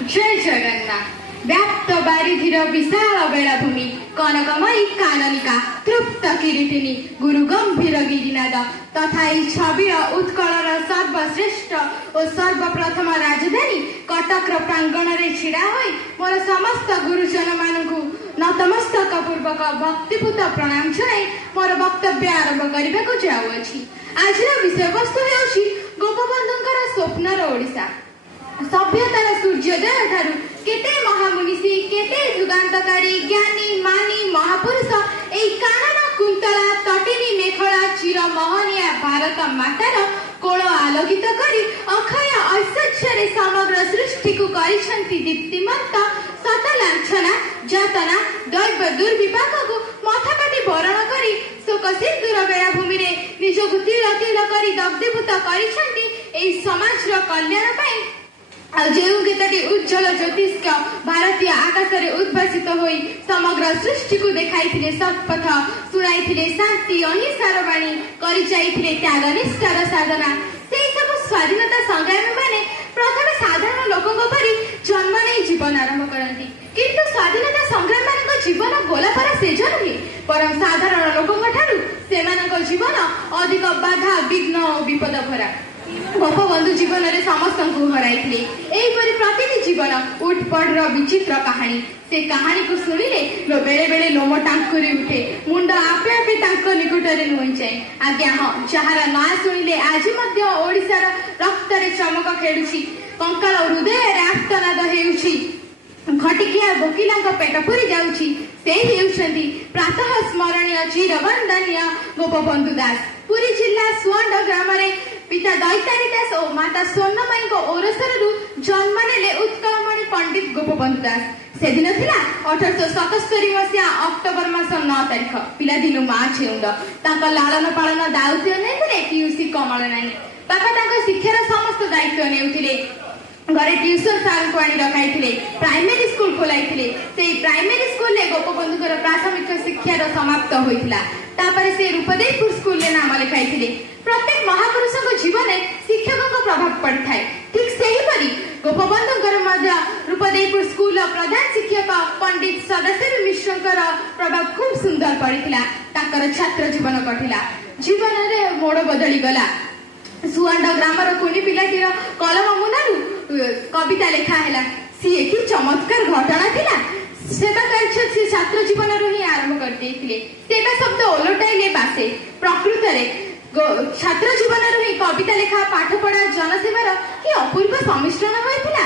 जय जगन्नाथ। व्याप्त बारिधिर विशाल बेलाभूमि कनकमयी काननिका तृप्त किरीटिनी गुरु गंभीर गिरिनाद तथा छवि उत्कलर सर्वश्रेष्ठ और सर्वप्रथम राजधानी कटक प्रांगण में छिड़ा होई मोर समस्त गुरुजन मानू नतमस्तक पूर्वक भक्तिपूत प्रणाम जनाई मोर वक्तव्य आरंभ करने को जाऊँगी। आज विषय वस्तु है गोपबंधुंकर स्वप्नर ओडिशा। सभ्यतार सूर्योदय ठारू केते महामुनिषी केते जुगान्तकारी ज्ञानी मानी महापुरुष एई कानन कुंतला तटिनी मेखला चिर महनिया भारत मातार कोल आलोकित करी अक्षय ऐश्वर्य समग्र सृष्टि को करिसंती दीप्तिमंत सत लांछना जातना दैव दुर्विपाक को मथाकाटी बरण करी शोक सिंदूर बेलाभूमि रे निजकु तिल तिल करी दग्धीभूत करिसंती एई समाजर कल्याण पई जो गीतटी उज्जवल ज्योतिष्क भारतीय आकाश में उद्भासित होई समग्र सृष्टि को देखाई सत्पथ शुणाई शांति अहिंसार बाणी कर त्याग निष्ठार साधना से सब स्वाधीनता संग्रामी माने प्रथम साधारण लोकों परी जन्म नहीं जीवन आरंभ करती किंतु स्वाधीनता संग्रामी जीवन गोलापर सेज नुहे परम साधारण लोकों ठारू सेमानक जीवन अधिक बाधा विघ्न और विपद भरा। गोपबंधु जीवन में समस्त हराई प्रतिटी जीवन उठपड़ विचित्र कहानी से कहानी को शुणिले बेले बेले लोम टांकुरी उठे मुंड आपे आपे निकटरे नुई जाए। आज्ञा हाँ जार ना शुणिले आज ओडिशार रक्त चमक खेलुची कंकाल हृदय आर्तनाद हेउची घटिकिया वकिला पेट पूरी जाऊँगी से हेउछंती प्रातः स्मरणीय चिरवंदनीय गोपबंधु दास। पुरी जिला सुवर्ण ग्राम पिता दैतारी दास और माता स्वर्णमयी ओरसर जन्म नेले उत्कलमणि पंडित गोपबंधु दास। से दिन थिला 1877 मसीहा अक्टोबर मास 9 तारिख पिलादिनु माँ छेउंड लालन पालन दायित्व नहीं पीयूसी कमल नानी बापा शिक्षार समस्त दायित्व नेउथिले घरे ट्यूशन सार को आनी रखाई प्राइमरी स्कूल खोलाई प्राइमरी स्कूल ले गोपबंधुकर प्राथमिक शिक्षार समाप्त होइथिला तापरे से रूपदेवपुर स्कूल ले नाम लिखाई प्रत्येक महापुरुषों जीवन शिक्षकों का प्रभाव पड़ता है ठीक से ही परी गोपबंधुकर रूपदेवपुर स्कूल प्रधान शिक्षक पंडित सदाशिव मिश्रकर प्रभाव खूब सुंदर पड़ता छात्र जीवन कटिला जीवन में मोड़ बदली गला। सुवर्ण ग्रामर कुनी पिलाटीर कलम मुनारू कविता लेखा है सी एक चमत्कार घटना थिला से छात्र जीवन ही आरंभ करते शब्द ओलटाइले बासे प्रकृत छात्र जीवन ही कविता लेखा पाठ पढ़ा जनसेवार कि अपूर्व सम्मिश्रण होता।